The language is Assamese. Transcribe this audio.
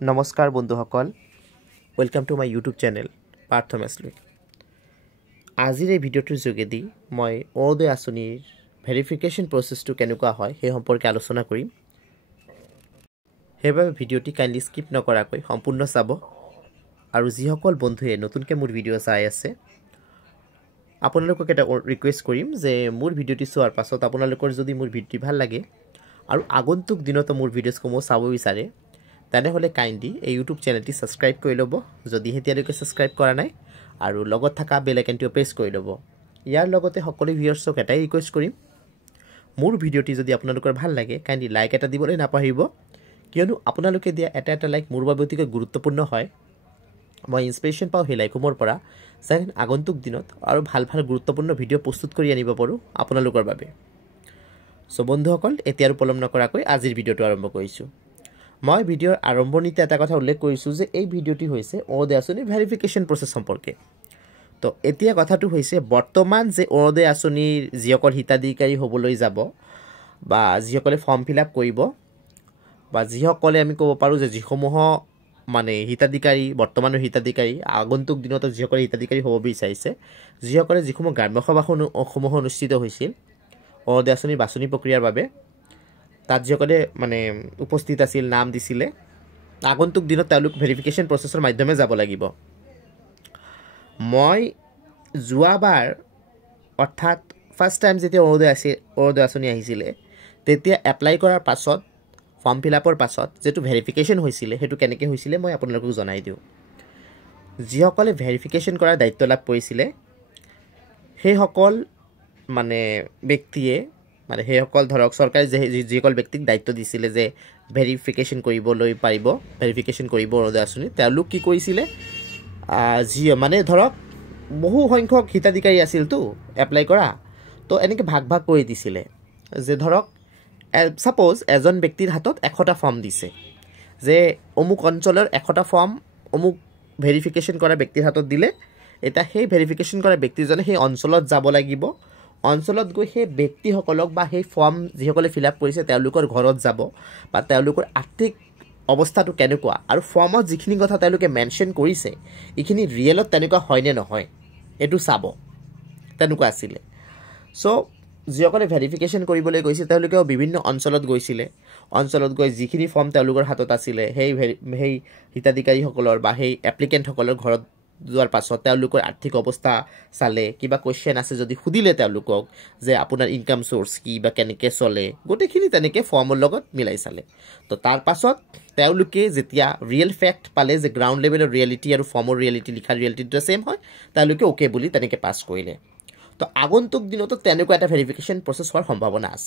নমস্কাৰ বন্ধুসকল, welcome to my YouTube channel Partha Meshlui. আজিৰ এই ভিডিঅ'টোৰ যোগেদি মই অৰুণোদয় আঁচনিৰ ভেৰিফিকেশ্যন প্ৰচেছটো কেনেকুৱা হয় সেই সম্পৰ্কে আলোচনা কৰিম। সেইবাবে ভিডিঅ'টি কাইণ্ডলি স্কিপ নকৰাকৈ সম্পূৰ্ণ চাব। আৰু যিসকল বন্ধুৱে নতুনকৈ মোৰ ভিডিঅ' চাই আছে, আপোনালোকক এটা ৰিকুৱেষ্ট কৰিম যে মোৰ ভিডিঅ'টি চোৱাৰ পাছত আপোনালোকৰ যদি মোৰ ভিডিঅ'টি ভাল লাগে আৰু আগন্তুক দিনতো মোৰ ভিডিঅ'সমূহ চাব বিচাৰে, তেনেহ'লে কাইণ্ডলি এই ইউটিউব চেনেলটি ছাবস্ক্ৰাইব কৰি ল'ব যদি এতিয়ালৈকে ছাবস্ক্ৰাইব কৰা নাই, আৰু লগত থকা বেল আইকনটো প্ৰেছ কৰি ল'ব। ইয়াৰ লগতে সকলো ভিউৱাৰ্ছক এটাই ৰিকুৱেষ্ট কৰিম, মোৰ ভিডিঅ'টি যদি আপোনালোকৰ ভাল লাগে কাইণ্ডলি লাইক এটা দিবলৈ নাপাহৰিব, কিয়নো আপোনালোকে দিয়া এটা লাইক মোৰ বাবে অতিকৈ গুৰুত্বপূৰ্ণ হয়। মই ইনস্পিৰেশ্যন পাওঁ সেই লাইকসমূহৰ পৰা, যেন আগন্তুক দিনত আৰু ভাল গুৰুত্বপূৰ্ণ ভিডিঅ' প্ৰস্তুত কৰি আনিব পাৰোঁ আপোনালোকৰ বাবে। চ' বন্ধুসকল, এতিয়া আৰু পলম নকৰাকৈ আজিৰ ভিডিঅ'টো আৰম্ভ কৰিছোঁ। মই ভিডিঅ'ৰ আৰম্ভণিতে এটা কথা উল্লেখ কৰিছোঁ যে এই ভিডিঅ'টি হৈছে অৰুণোদয় আঁচনিৰ ভেৰিফিকেশ্যন প্ৰচেছ সম্পৰ্কে। তো এতিয়া কথাটো হৈছে, বৰ্তমান যে অৰুণোদয় আঁচনিৰ যিসকল হিতাধিকাৰী হ'বলৈ যাব বা যিসকলে ফৰ্ম ফিল আপ কৰিব, বা যিসকলে আমি ক'ব পাৰোঁ যে যিসমূহ মানে হিতাধিকাৰী, বৰ্তমানৰ হিতাধিকাৰী, আগন্তুক দিনত যিসকলে হিতাধিকাৰী হ'ব বিচাৰিছে, যিসকলে যিসমূহ গ্ৰাম্য সভাসমূহ অনুষ্ঠিত হৈছিল অৰুণোদয় আঁচনিৰ বাছনি প্ৰক্ৰিয়াৰ বাবে, তাত যিসকলে মানে উপস্থিত আছিল, নাম দিছিলে, আগন্তুক দিনত তেওঁলোক ভেৰিফিকেশ্যন প্ৰচেছৰ মাধ্যমে যাব লাগিব। মই যোৱাবাৰ, অৰ্থাৎ ফাৰ্ষ্ট টাইম যেতিয়া অৰুণোদয় আঁচনি আহিছিলে, তেতিয়া এপ্লাই কৰাৰ পাছত, ফৰ্ম ফিল আপৰ পাছত যিটো ভেৰিফিকেশ্যন হৈছিলে সেইটো কেনেকৈ হৈছিলে মই আপোনালোকক জনাই দিওঁ। যিসকলে ভেৰিফিকেশ্যন কৰাৰ দায়িত্ব লাভ কৰিছিলে, সেইসকল মানে ব্যক্তিয়ে, মানে সেইসকল ধৰক চৰকাৰে যিসকল ব্যক্তিক দায়িত্ব দিছিলে যে ভেৰিফিকেশ্যন কৰিবলৈ পাৰিব, ভেৰিফিকেশ্যন কৰিব অৰুণোদয় আঁচনি, তেওঁলোক কি কৰিছিলে, মানে ধৰক বহু সংখ্যক হিতাধিকাৰী আছিলতো এপ্লাই কৰা, তো এনেকৈ ভাগ কৰি দিছিলে যে ধৰক ছাপ'জ এজন ব্যক্তিৰ হাতত 100টা ফৰ্ম দিছে, যে অমুক অঞ্চলৰ 100টা ফৰ্ম অমুক ভেৰিফিকেশ্যন কৰা ব্যক্তিৰ হাতত দিলে। এতিয়া সেই ভেৰিফিকেশ্যন কৰা ব্যক্তিজনে সেই অঞ্চলত যাব লাগিব, অঞ্চলত গৈ সেই ব্যক্তিসকলক বা সেই ফৰ্ম যিসকলে ফিল আপ কৰিছে তেওঁলোকৰ ঘৰত যাব, বা তেওঁলোকৰ আৰ্থিক অৱস্থাটো কেনেকুৱা আৰু ফৰ্মত যিখিনি কথা তেওঁলোকে মেনশ্যন কৰিছে এইখিনি ৰিয়েলত তেনেকুৱা হয়নে নহয় এইটো চাব, তেনেকুৱা আছিলে। চ' যিসকলে ভেৰিফিকেশ্যন কৰিবলৈ গৈছিল তেওঁলোকেও বিভিন্ন অঞ্চলত গৈছিলে, অঞ্চলত গৈ যিখিনি ফৰ্ম তেওঁলোকৰ হাতত আছিলে সেই হিতাধিকাৰীসকলৰ বা সেই এপ্লিকেণ্টসকলৰ ঘৰত যোৱাৰ পাছত তেওঁলোকৰ আৰ্থিক অৱস্থা চালে, কিবা কুৱেশ্যন আছে যদি সুধিলে তেওঁলোকক যে আপোনাৰ ইনকাম চ'ৰ্চ কি বা কেনেকৈ চলে, গোটেইখিনি তেনেকৈ ফৰ্মৰ লগত মিলাই চালে। তো তাৰ পাছত তেওঁলোকে যেতিয়া ৰিয়েল ফেক্ট পালে যে গ্ৰাউণ্ড লেভেলৰ ৰিয়েলিটি আৰু ফৰ্মৰ ৰিয়েলিটি, লিখাৰ ৰিয়েলিটিটো ছেইম হয়, তেওঁলোকে অ'কে বুলি তেনেকৈ পাছ কৰিলে। তো আগন্তুক দিনতো তেনেকুৱা এটা ভেৰিফিকেশ্যন প্ৰচেছ হোৱাৰ সম্ভাৱনা আছে।